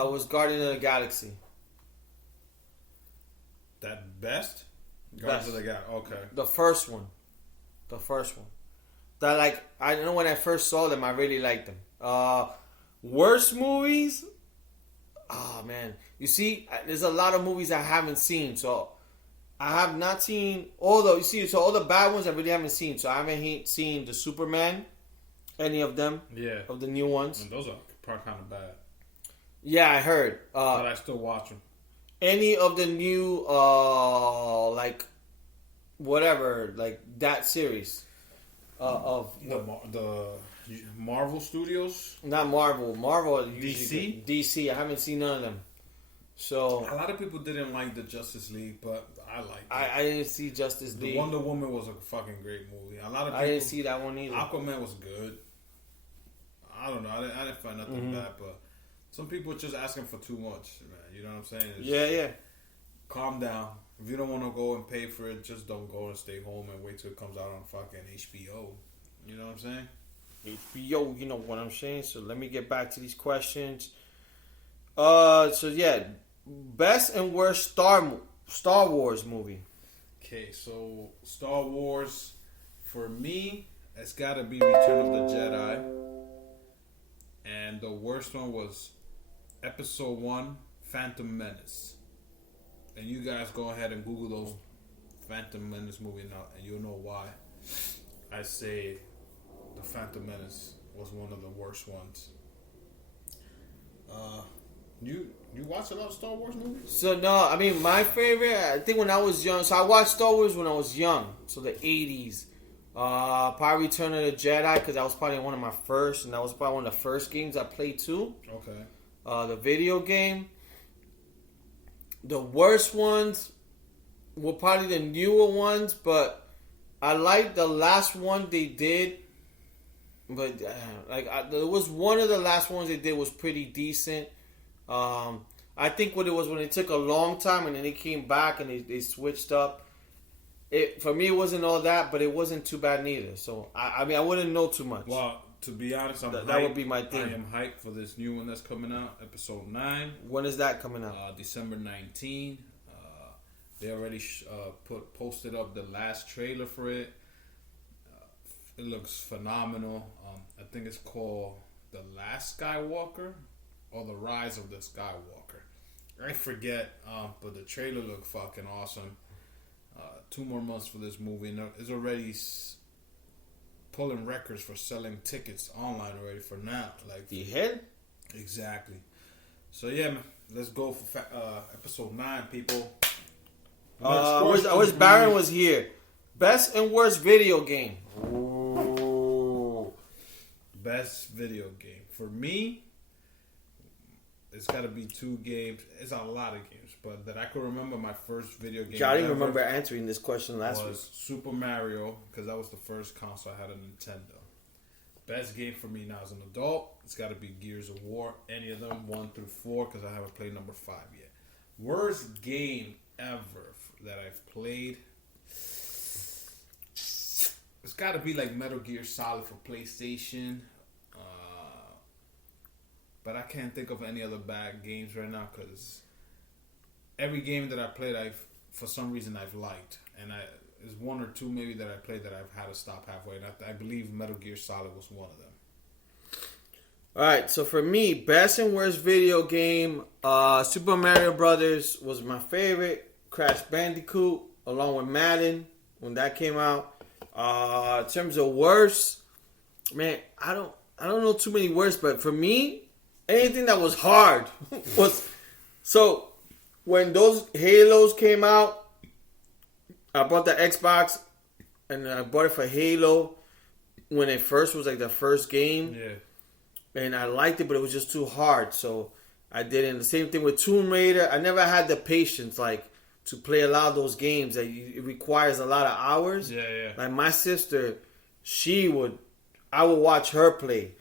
I was Guardian of the Galaxy. That best? Best. Guardians of the Galaxy. Okay. The first one. The first one. That I know when I first saw them, I really liked them. Worst movies? Oh man, you see, there's a lot of movies I haven't seen, so I have not seen all the. You see, so all the bad ones I really haven't seen. So I haven't seen the Superman, any of them. Yeah. Of the new ones. And those are probably kind of bad. Yeah, I heard. But I still watch them. Any of the new, like, whatever, like that series of The Marvel Studios. not Marvel. Marvel DC? DC. I haven't seen none of them. So A lot of people didn't like the Justice League, but I liked it. I didn't see Justice The League. Wonder Woman was a fucking great movie. A lot of people, I didn't see that one either. Aquaman was good. I don't know. I didn't find nothing bad, but some people are just asking for too much, man. You know what I'm saying? Yeah. Calm down. If you don't want to go and pay for it, just don't go and stay home and wait till it comes out on fucking HBO. You know what I'm saying? HBO, you know what I'm saying? So let me get back to these questions. So yeah, best and worst Star Wars movie. Okay, so Star Wars, for me, it's got to be Return of the Jedi. And the worst one was Episode 1, Phantom Menace. And you guys go ahead and Google those Phantom Menace movie now, and you'll know why. I say the Phantom Menace was one of the worst ones. You watch a lot of Star Wars movies? So no, I mean my favorite. I think when I was young. So I watched Star Wars when I was young. So the '80s. Probably Return of the Jedi because that was probably one of my first, and that was probably one of the first games I played too. Okay. The video game. The worst ones were probably the newer ones, but I liked the last one they did. But there was one of the last ones they did was pretty decent. I think what it was when it took a long time and then they came back and they switched up. For me, it wasn't all that, but it wasn't too bad neither. So I mean, I wouldn't know too much. Well, to be honest, that would be my thing. I am hyped for this new one that's coming out, Episode 9. When is that coming out? December 19. They already posted up the last trailer for it. It looks phenomenal. I think it's called The Last Skywalker or The Rise of the Skywalker. I forget, but the trailer looked fucking awesome. 2 more months for this movie, and it's already pulling records for selling tickets online already for now. Like the head? Exactly. So yeah, man, let's go for Episode 9, people. I wish Baron was here. Best and worst video game. Ooh. Best video game for me. It's got to be 2 games. It's a lot of games, but that I can remember my first video game. I didn't remember answering this question last week. Super Mario, because that was the first console I had a Nintendo. Best game for me now as an adult, it's got to be Gears of War. Any of them, 1 through 4, because I haven't played number 5 yet. Worst game ever that I've played. It's got to be like Metal Gear Solid for PlayStation. But I can't think of any other bad games right now because every game that I played, for some reason I've liked, and there's 1 or 2 maybe that I played that I've had to stop halfway. And I believe Metal Gear Solid was one of them. All right, so for me, best and worst video game, Super Mario Brothers was my favorite. Crash Bandicoot, along with Madden when that came out. In terms of worst, man, I don't know too many worst, but for me, anything that was hard was. So when those Halos came out, I bought the Xbox and I bought it for Halo when it first was like the first game. Yeah. And I liked it, but it was just too hard. So I did it. And the same thing with Tomb Raider. I never had the patience to play a lot of those games. It requires a lot of hours. Yeah. Like my sister, I would watch her play.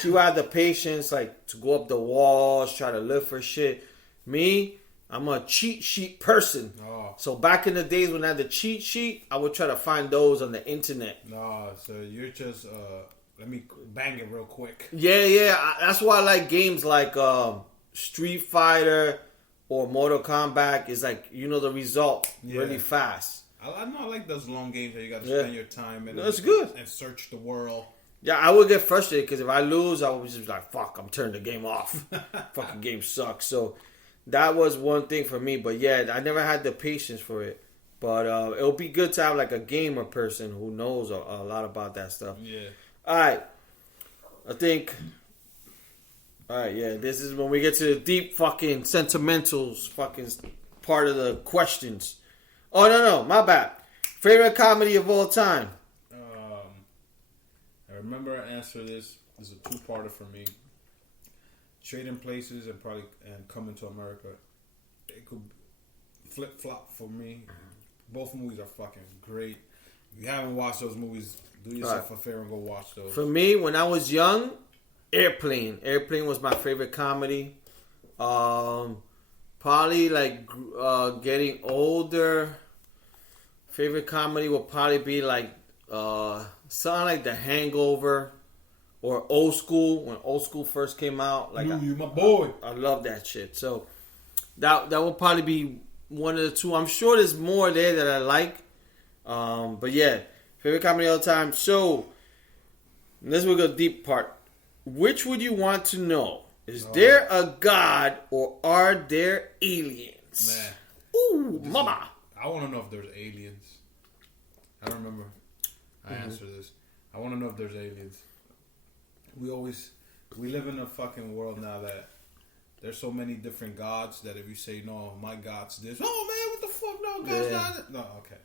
She would have the patience to go up the walls, try to lift for shit. Me, I'm a cheat sheet person. Oh. So back in the days when I had the cheat sheet, I would try to find those on the internet. No, so you're just let me bang it real quick. Yeah. That's why I like games like Street Fighter or Mortal Kombat is like the result really fast. I know I like those long games that you got to spend your time and that's good and search the world. Yeah, I would get frustrated because if I lose, I would just be like, fuck, I'm turning the game off. Fucking game sucks. So that was one thing for me. But yeah, I never had the patience for it. But it'll be good to have like a gamer person who knows a lot about that stuff. Yeah. All right. I think... All right, yeah. This is when we get to the deep fucking sentimentals fucking part of the questions. Oh, no. My bad. Favorite comedy of all time? I remember I answered this. This is a two-parter for me. Trading Places and Coming to America. It could flip-flop for me. Both movies are fucking great. If you haven't watched those movies, do yourself a favor and go watch those. For me, when I was young, Airplane. Airplane was my favorite comedy. Probably like getting older. Favorite comedy will probably be like something like The Hangover or Old School when Old School first came out. Like you my boy. I love that shit. So that will probably be one of the two. I'm sure there's more there that I like. But yeah, favorite comedy all the time. So this will go deep part. Which would you want to know? Is there a God or are there aliens? Man. Ooh, mama. I want to know if there's aliens. I don't remember. I answered this. I want to know if there's aliens. We live in a fucking world now that there's so many different gods that if you say, no, my God's this. Oh, man, what the fuck? No, God's not it. No, okay.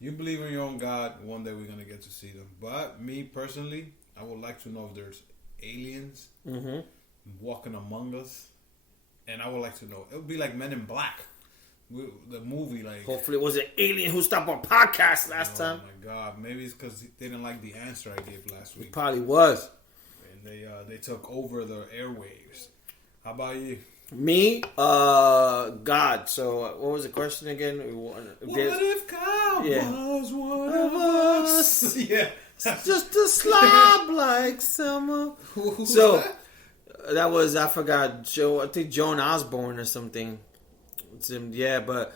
You believe in your own God. One day we're going to get to see them. But me, personally, I would like to know if there's aliens walking among us. And I would like to know. It would be like Men in Black. The movie, like... Hopefully it was an alien who stopped our podcast last time. Oh, my God. Maybe it's because they didn't like the answer I gave last week. It probably was. And they took over the airwaves. How about you? Me, God. So what was the question again? What if God was one of us? Yeah. Just a slob like summer. So that was, I forgot, I think Joan Osborne or something. Yeah, but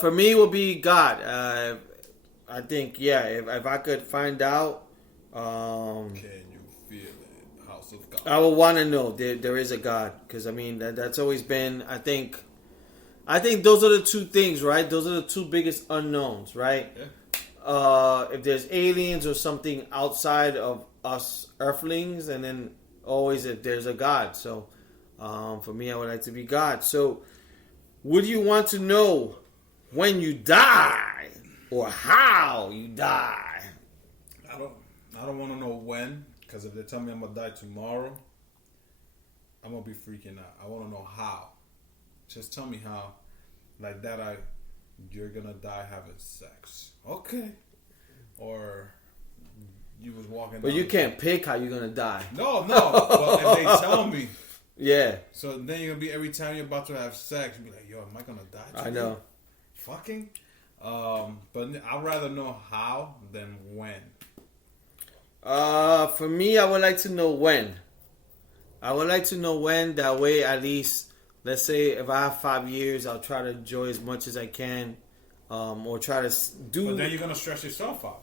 for me it would be God. I think, yeah, if I could find out. Can you feel it? House of God. I would want to know there is a God, because I mean that's always been. I think those are the two things, right? Those are the two biggest unknowns, right? Yeah. If there's aliens or something outside of us Earthlings, and then always if there's a God. So for me, I would like to be God. So would you want to know when you die or how you die? I don't want to know when, because if they tell me I'm gonna die tomorrow, I'm gonna be freaking out. I want to know how. Just tell me how. Like that, you're gonna die having sex. Okay. Or you was walking. But you can't pick how you're gonna die. No. But if they tell me. Yeah. So then you're gonna be, every time you're about to have sex, you'll be like, yo, am I gonna die today? I know. Fucking. But I'd rather know how than when. For me, I would like to know when. I would like to know when. That way, at least, let's say if I have 5 years, I'll try to enjoy as much as I can, or try to do. But then you're gonna stress yourself out.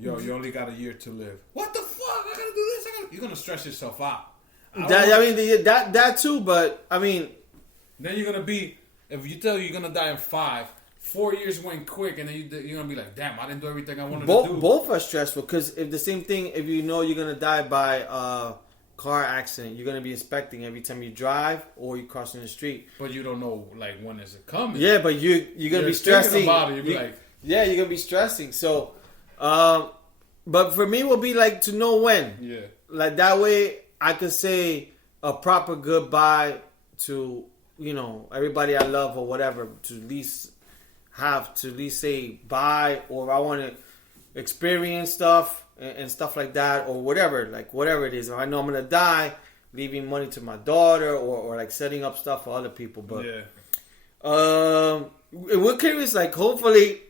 Yo, you only got a year to live. What the fuck? I gotta do this. You're gonna stress yourself out. That too. But I mean, then you're gonna be. If you tell you're gonna die in 5. 4 years went quick, and then you're gonna be like, "Damn, I didn't do everything I wanted to do." Both are stressful, because if the same thing, if you know you're gonna die by car accident, you're gonna be inspecting every time you drive or you're crossing the street. But you don't know, like, when is it coming? Yeah, but you're gonna be stressing about it. You're like, yeah, you're gonna be stressing. So, but for me, it will be like to know when. Yeah. Like that way, I could say a proper goodbye to everybody I love or whatever. To at least say bye, or I want to experience stuff and stuff like that, or whatever it is. If I know I'm gonna die, leaving money to my daughter, or like setting up stuff for other people. But we're curious. Like, hopefully,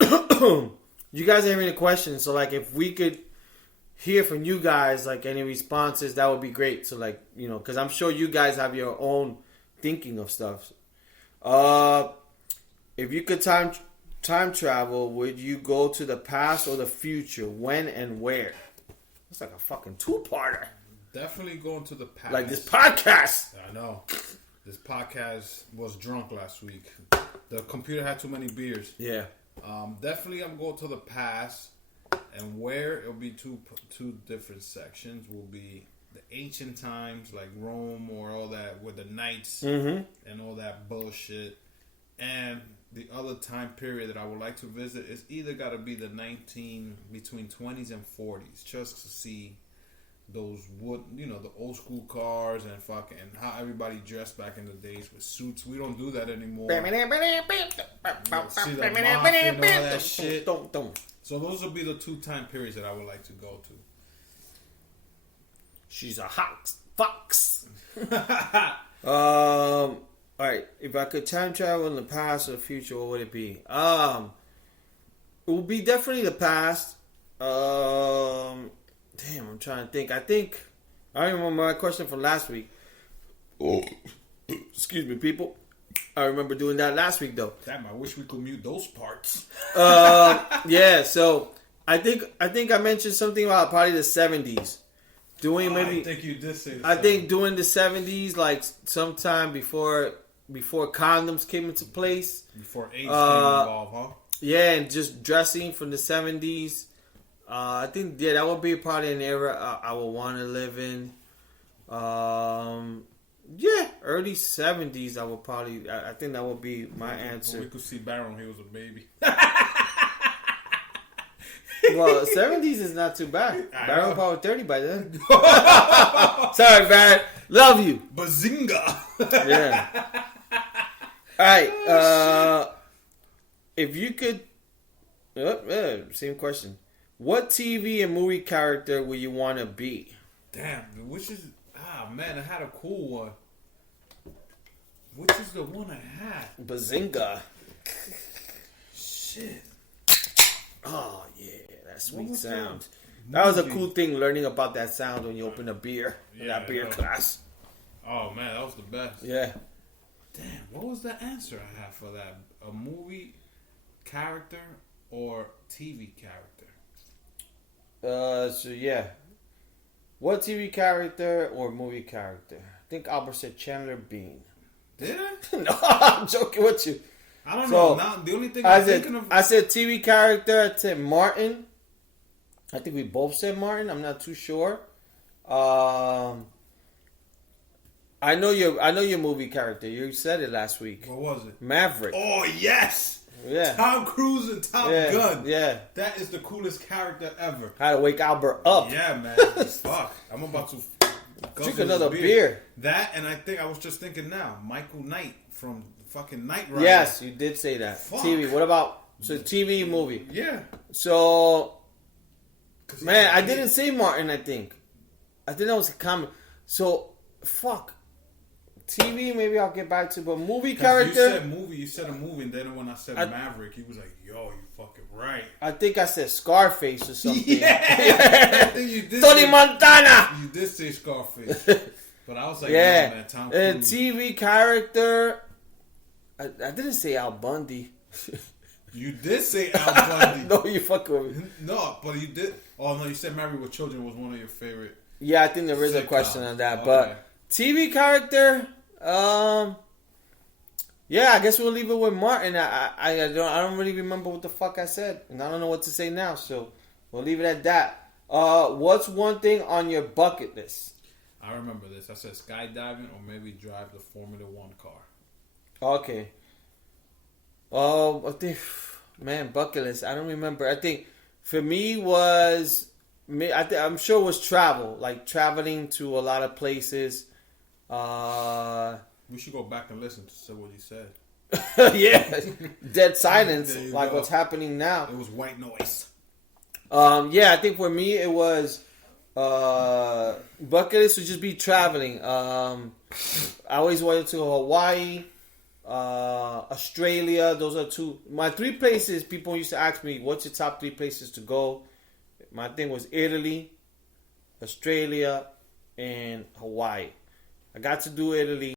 you guys have any questions. So like, if we could hear from you guys, like any responses. That would be great. So like, because I'm sure you guys have your own thinking of stuff. If you could time travel, would you go to the past or the future? When and where? It's like a fucking two-parter. Definitely going to the past. Like this podcast. I know. This podcast was drunk last week. The computer had too many beers. Yeah. Definitely I'm going to the past. And where, it'll be two different sections. Will be the ancient times, like Rome or all that, with the knights and all that bullshit. And the other time period that I would like to visit is either got to be between 20s and 40s, just to see those the old school cars and fucking how everybody dressed back in the days with suits. We don't do that anymore. See the mafia and all that shit. So those will be the two time periods that I would like to go to. She's a hot fox. All right, if I could time travel in the past or the future, what would it be? It would be definitely the past. Damn, I'm trying to think. I remember my question from last week. Oh, excuse me, people. I remember doing that last week, though. Damn, I wish we could mute those parts. Yeah, so I think I mentioned something about probably the 70s. I think you did say that. I think during the 70s, like sometime before condoms came into place. Before AIDS came involved, huh? Yeah, and just dressing from the 70s. I think, that would be probably an era I would want to live in. Early 70s, I think that would be my answer. We could see Baron, he was a baby. Well, 70s is not too bad. Baron probably 30 by then. Sorry, Baron. Love you. Bazinga. Yeah. All right. If you could... same question. What TV and movie character would you want to be? Damn, which is... man, I had a cool one. Which is the one I had? Bazinga. Shit. Oh, yeah. That sweet sound. That was a cool thing, learning about that sound when you open a beer in that beer class. Oh, man, that was the best. Yeah. Damn, what was the answer I had for that? A movie character or TV character? What TV character or movie character? I think Albert said Chandler Bing. Did I? No, I'm joking with you. I don't know. Now, the only thing I said TV character. I said Martin. I think we both said Martin. I'm not too sure. I know your movie character. You said it last week. What was it? Maverick. Oh yes. Yeah. Tom Cruise and Top Gun. Yeah. That is the coolest character ever. How to wake Albert up. Yeah, man. Fuck. I'm about to drink another beer. That, and I think I was just thinking now, Michael Knight from fucking Knight Rider. Yes, you did say that. Fuck. TV. What about TV movie? Yeah. So, man, I didn't say Martin. I think that was a comment. So, fuck. TV, maybe I'll get back to, but movie character. You said a movie, and then when I said Maverick, he was like, "Yo, you fucking right." I think I said Scarface or something. Yeah, I think you did. Tony Montana. You did say Scarface, but I was like, yeah, man, Tom Cruise. TV character. I didn't say Al Bundy. You did say Al Bundy. No, you fucking with me. No, but you did. Oh no, you said Married with Children was one of your favorite. Yeah, I think there is a question on that, but TV character. Yeah, I guess we'll leave it with Martin. I don't really remember what the fuck I said, and I don't know what to say now, so we'll leave it at that. What's one thing on your bucket list? I remember this. I said skydiving or maybe drive the Formula 1 car. Okay. I think, man, bucket list. I don't remember. I think for me was, I'm sure it was travel, like traveling to a lot of places. We should go back and listen to what you said. Yeah, dead silence, like what's happening now. It was white noise. Yeah, I think for me it was bucket list would just be traveling. I always wanted to go Hawaii, Australia. Those are my 3 places. People used to ask me, "What's your top 3 places to go?" My thing was Italy, Australia, and Hawaii. I got to do Italy.